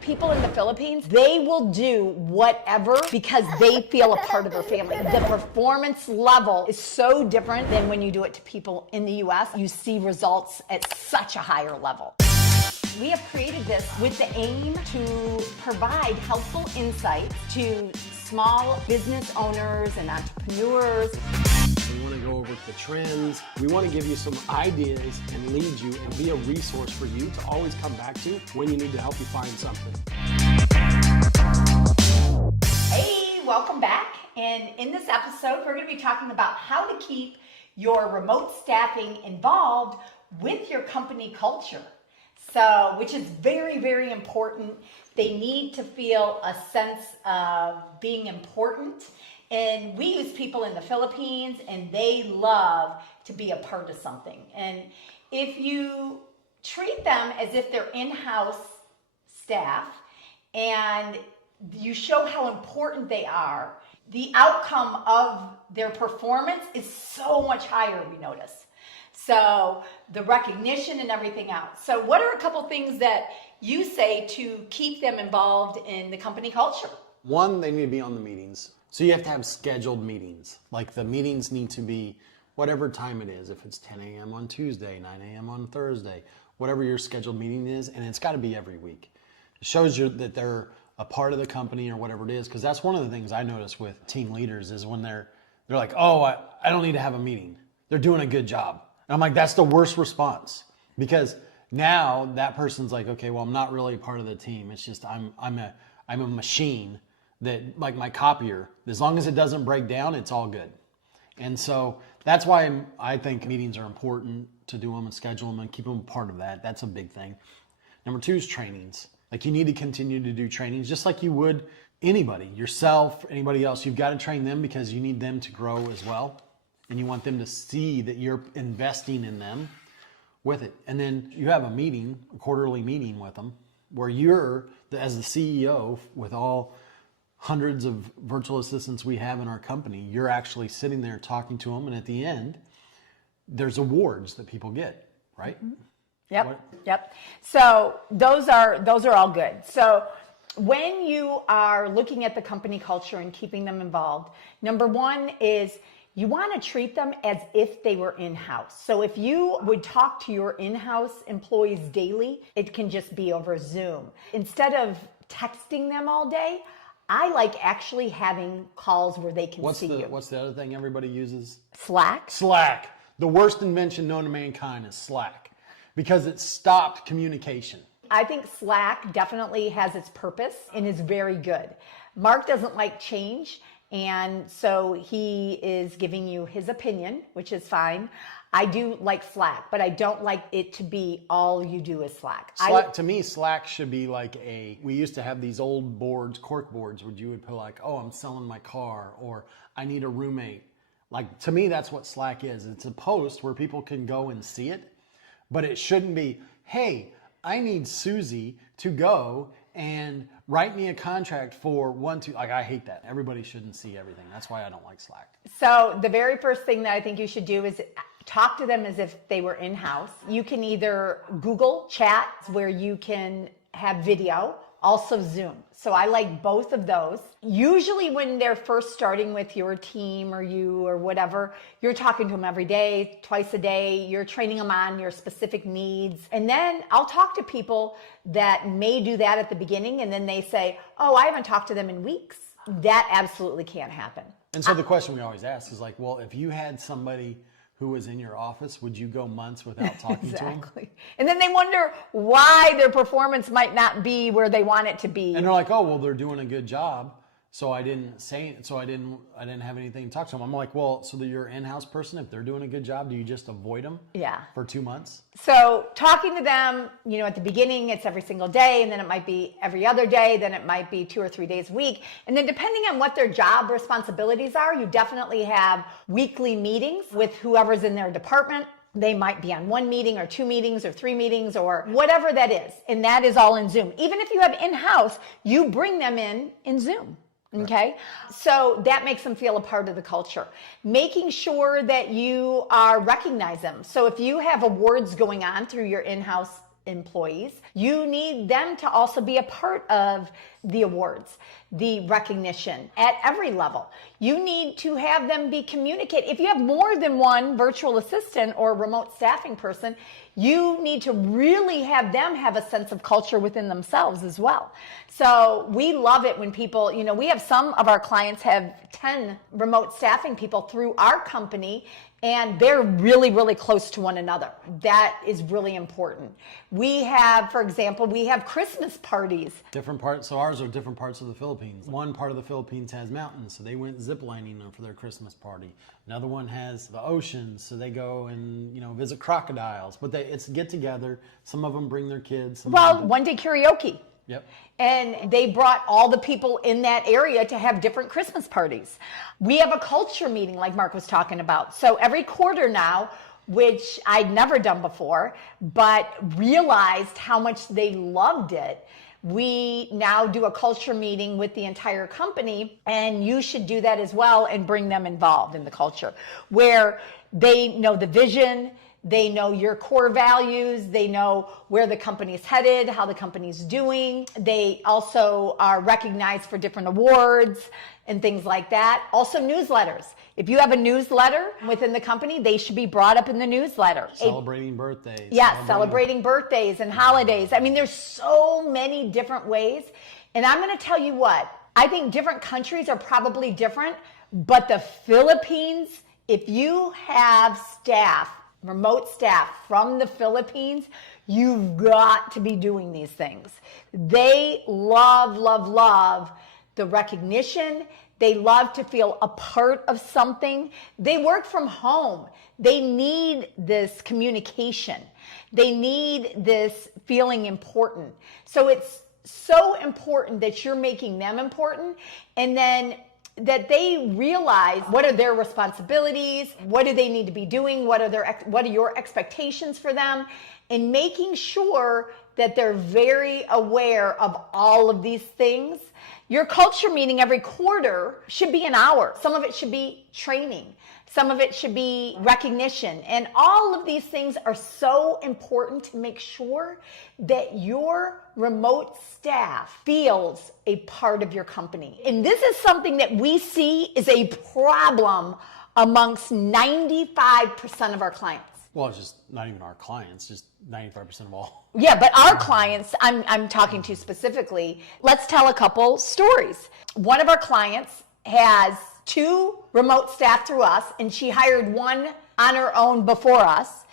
People in the Philippines, they will do whatever because they feel a part of their family. The performance level is so different than when you do it to people in the US. You see results at such a higher level. We have created this with the aim to provide helpful insights to small business owners and entrepreneurs. We want to go over the trends. We want to give you some ideas and lead you and be a resource for you to always come back to when you need to help you find something. Hey, welcome back. And in this episode, we're going to be talking about how to keep your remote staffing involved with your company culture. So, which is very, very important. They need to feel a sense of being important. And we use people in the Philippines, and they love to be a part of something. And if you treat them as if they're in-house staff and you show how important they are, the outcome of their performance is so much higher, we notice. So the recognition and everything else. So what are a couple things that you say to keep them involved in the company culture? One, they need to be on the meetings. So you have to have scheduled meetings. Like the meetings need to be whatever time it is. If it's 10 a.m. on Tuesday, 9 a.m. on Thursday, whatever your scheduled meeting is, and it's got to be every week. It shows you that they're a part of the company or whatever it is, because that's one of the things I notice with team leaders is when they're like, oh, I don't need to have a meeting. They're doing a good job. And I'm like, that's the worst response, because now that person's like, okay, well, I'm not really a part of the team. It's just I'm a machine that, like my copier, as long as it doesn't break down, it's all good. And so that's why I think meetings are important to do them and schedule them and keep them a part of that. That's a big thing. Number two is trainings. Like you need to continue to do trainings just like you would anybody, yourself, anybody else. You've got to train them because you need them to grow as well. And you want them to see that you're investing in them with it. And then you have a meeting, a quarterly meeting with them, where you're, as the CEO, with all hundreds of virtual assistants we have in our company, you're actually sitting there talking to them. And at the end, there's awards that people get, right? Mm-hmm. Yep. So those are all good. So when you are looking at the company culture and keeping them involved, number one is you want to treat them as if they were in-house. So if you would talk to your in-house employees daily, it can just be over Zoom. Instead of texting them all day, I like actually having calls where they can see you. What's the other thing everybody uses? Slack. Slack. The worst invention known to mankind is Slack, because it stopped communication. I think Slack definitely has its purpose and is very good. Mark doesn't like change, and so he is giving you his opinion, which is fine. I do like Slack, but I don't like it to be all you do is Slack. To me, Slack should be like we used to have these old boards, cork boards, where you would put like, oh, I'm selling my car, or I need a roommate. Like, to me, that's what Slack is. It's a post where people can go and see it, but it shouldn't be, hey, I need Susie to go and write me a contract for like, I hate that. Everybody shouldn't see everything. That's why I don't like Slack. So the very first thing that I think you should do is talk to them as if they were in-house. You can either Google Chat, where you can have video, also Zoom. So I like both of those. Usually when they're first starting with your team or you or whatever, you're talking to them every day, twice a day. You're training them on your specific needs. And then I'll talk to people that may do that at the beginning, and then they say, oh, I haven't talked to them in weeks. That absolutely can't happen. And so the question we always ask is like, well, if you had somebody who was in your office, would you go months without talking to them? Exactly. And then they wonder why their performance might not be where they want it to be. And they're like, oh, well, they're doing a good job, so I didn't have anything to talk to them. I'm like, well, so that you're an in-house person, if they're doing a good job, do you just avoid them for 2 months? So talking to them, at the beginning, it's every single day, and then it might be every other day, then it might be 2 or 3 days a week. And then depending on what their job responsibilities are, you definitely have weekly meetings with whoever's in their department. They might be on 1 meeting or 2 meetings or 3 meetings or whatever that is. And that is all in Zoom. Even if you have in-house, you bring them in Zoom. Okay, so that makes them feel a part of the culture. Making sure that you recognize them. So if you have awards going on through your in-house employees, you need them to also be a part of the awards, the recognition at every level. You need to have them be communicate. If you have more than one virtual assistant or remote staffing person, you need to really have them have a sense of culture within themselves as well. So we love it when people, we have some of our clients have 10 remote staffing people through our company, and they're really, really close to one another. That is really important. We have, for example, Christmas parties. Different parts, so ours are different parts of the Philippines. One part of the Philippines has mountains, so they went ziplining for their Christmas party. Another one has the ocean, so they go and visit crocodiles. But it's get together. Some of them bring their kids. One day karaoke. Yep. And they brought all the people in that area to have different Christmas parties. We have a culture meeting like Mark was talking about. So every quarter now, which I'd never done before, but realized how much they loved it, we now do a culture meeting with the entire company, and you should do that as well and bring them involved in the culture, where they know the vision, they know your core values, they know where the company's headed, how the company's doing. They also are recognized for different awards and things like that. Also newsletters. If you have a newsletter within the company, they should be brought up in the newsletter. Celebrating birthdays. Yeah, celebrating birthdays and holidays. I mean, there's so many different ways. And I'm going to tell you what, I think different countries are probably different, but the Philippines, if you have remote staff from the Philippines, you've got to be doing these things. They love, love, love the recognition. They love to feel a part of something. They work from home. They need this communication. They need this feeling important. So it's so important that you're making them important, and then that they realize what are their responsibilities, what do they need to be doing, what are your expectations for them, and making sure that they're very aware of all of these things. Your culture meeting every quarter should be an hour. Some of it should be training. Some of it should be recognition. And all of these things are so important to make sure that your remote staff feels a part of your company. And this is something that we see is a problem amongst 95% of our clients. Well, it's just not even our clients, just 95% of all. Yeah, but our clients, I'm talking to specifically, let's tell a couple stories. One of our clients has 2 remote staff through us, and she hired one on her own before us.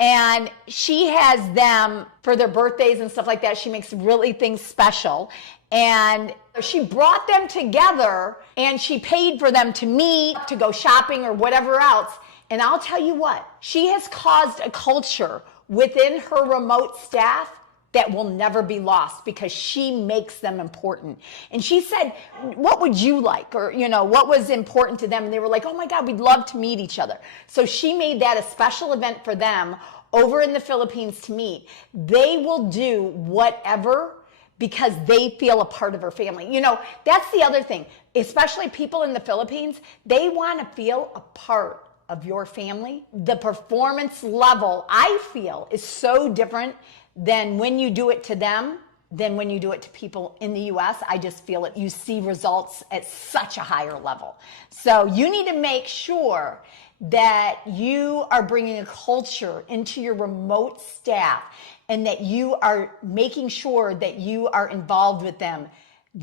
And she has them for their birthdays and stuff like that. She makes really things special. And she brought them together, and she paid for them to meet, to go shopping or whatever else. And I'll tell you what, she has caused a culture within her remote staff that will never be lost because she makes them important. And she said, what would you like? Or, what was important to them? And they were like, oh my God, we'd love to meet each other. So she made that a special event for them over in the Philippines to meet. They will do whatever because they feel a part of her family. That's the other thing, especially people in the Philippines, they want to feel a part of your family. The performance level, I feel, is so different than when you do it to them than when you do it to people in the US. I just feel it. You see results at such a higher level. So you need to make sure that you are bringing a culture into your remote staff and that you are making sure that you are involved with them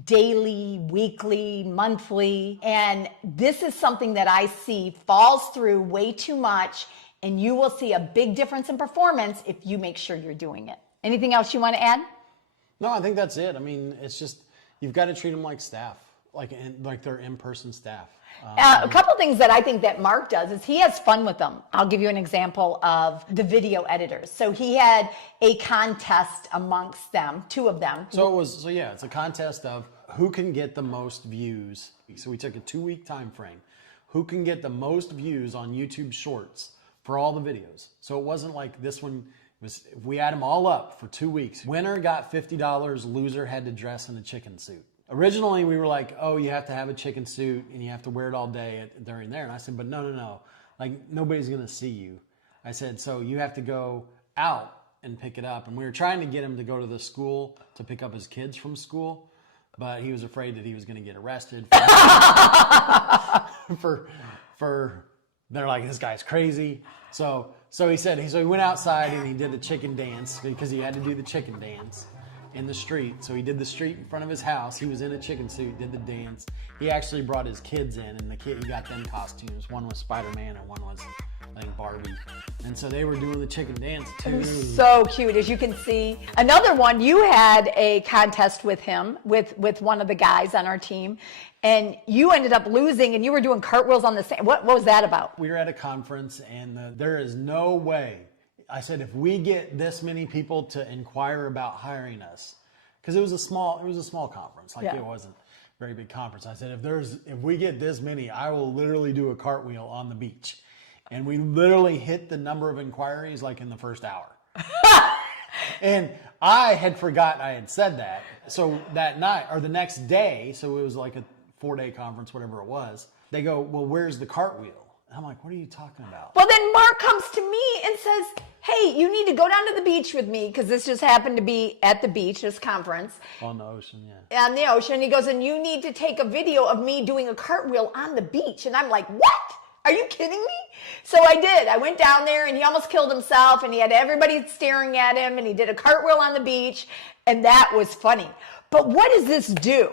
daily, weekly, monthly. And this is something that I see falls through way too much, and you will see a big difference in performance if you make sure you're doing it. Anything else you want to add? No, I think that's it. I mean, it's just, you've got to treat them like staff, like they're in-person staff. A couple things that I think that Mark does is he has fun with them. I'll give you an example of the video editors. So he had a contest amongst them, 2 of them. It's a contest of who can get the most views. So we took a 2-week time frame. Who can get the most views on YouTube Shorts for all the videos? So it wasn't like this one was, if we add them all up for 2 weeks, winner got $50, loser had to dress in a chicken suit. Originally, we were like, oh, you have to have a chicken suit and you have to wear it all day during there. And I said, but no. Like, nobody's going to see you. I said, so you have to go out and pick it up. And we were trying to get him to go to the school to pick up his kids from school, but he was afraid that he was going to get arrested for they're like, this guy's crazy. So he went outside and he did the chicken dance because he had to do the chicken dance in the street. So he did the street in front of his house. He was in a chicken suit, did the dance. He actually brought his kids in, and he got them costumes. One was Spider-Man and one was, I think, Barbie. And so they were doing the chicken dance too. So cute, as you can see. Another one, you had a contest with him, with one of the guys on our team, and you ended up losing, and you were doing cartwheels on the sand. What was that about? We were at a conference, and there is no way. I said, if we get this many people to inquire about hiring us, because it was a small conference, It wasn't a very big conference. I said, if we get this many, I will literally do a cartwheel on the beach. And we literally hit the number of inquiries like in the first hour. And I had forgotten I had said that. So that night, or the next day, so it was like a 4-day conference, whatever it was, they go, well, where's the cartwheel? And I'm like, what are you talking about? Well, then Mark comes to me and says, hey, you need to go down to the beach with me, because this just happened to be at the beach, this conference. On the ocean, yeah. On the ocean. He goes, and you need to take a video of me doing a cartwheel on the beach. And I'm like, what? Are you kidding me? So I did. I went down there, and he almost killed himself, and he had everybody staring at him, and he did a cartwheel on the beach, and that was funny. But what does this do?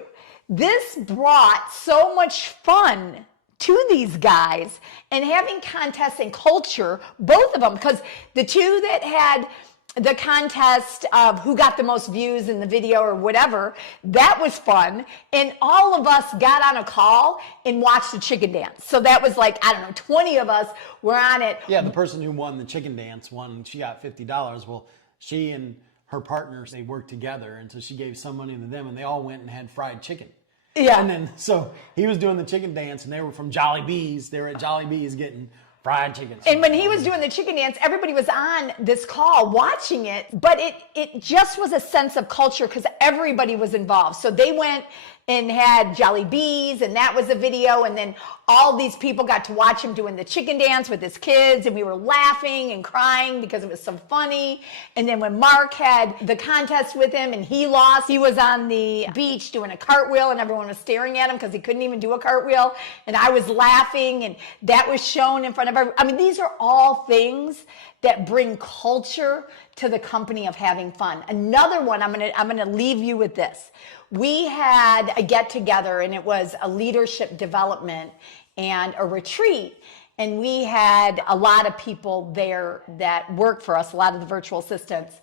This brought so much fun to these guys, and having contests and culture, both of them, because the two that had the contest of who got the most views in the video or whatever, that was fun. And all of us got on a call and watched the chicken dance. So that was like, I don't know, 20 of us were on it. Yeah, the person who won the chicken dance she got $50. Well, she and her partners, they worked together, and so she gave some money to them, and they all went and had fried chicken. Yeah. And then, so he was doing the chicken dance, and they were from Jolly Bees. They were at Jolly Bees getting fried chicken. And when he was doing the chicken dance, everybody was on this call watching it, but it just was a sense of culture because everybody was involved. So they went and had Jolly Bees, and that was a video, and then all these people got to watch him doing the chicken dance with his kids, and we were laughing and crying because it was so funny. And then when Mark had the contest with him and he lost, he was on the beach doing a cartwheel, and everyone was staring at him because he couldn't even do a cartwheel, and I was laughing, and that was shown in front of everyone. I mean, these are all things that bring culture to the company of having fun. Another one, I'm gonna leave you with this. We had a get together, and it was a leadership development and a retreat. And we had a lot of people there that work for us, a lot of the virtual assistants.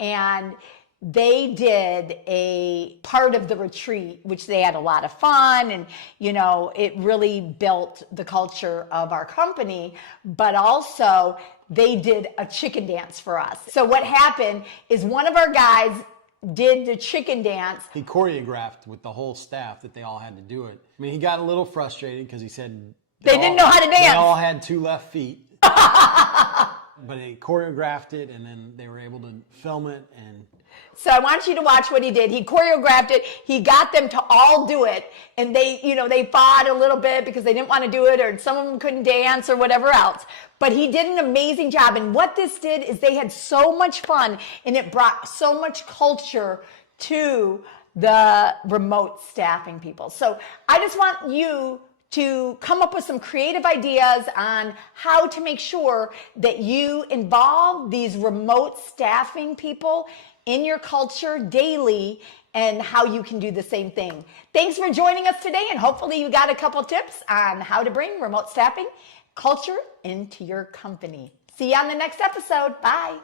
And they did a part of the retreat, which they had a lot of fun, and it really built the culture of our company, but also they did a chicken dance for us. So what happened is one of our guys did the chicken dance. He choreographed with the whole staff that they all had to do it. I mean, he got a little frustrated because he said they didn't know how to dance. They all had 2 left feet. But he choreographed it, and then they were able to film it. And so I want you to watch what he did. He choreographed it. He got them to all do it, and they fought a little bit because they didn't want to do it, or some of them couldn't dance or whatever else. But he did an amazing job. And what this did is they had so much fun, and it brought so much culture to the remote staffing people. So I just want you to come up with some creative ideas on how to make sure that you involve these remote staffing people in your culture daily, and how you can do the same thing. Thanks for joining us today, and hopefully you got a couple tips on how to bring remote staffing culture into your company. See you on the next episode. Bye.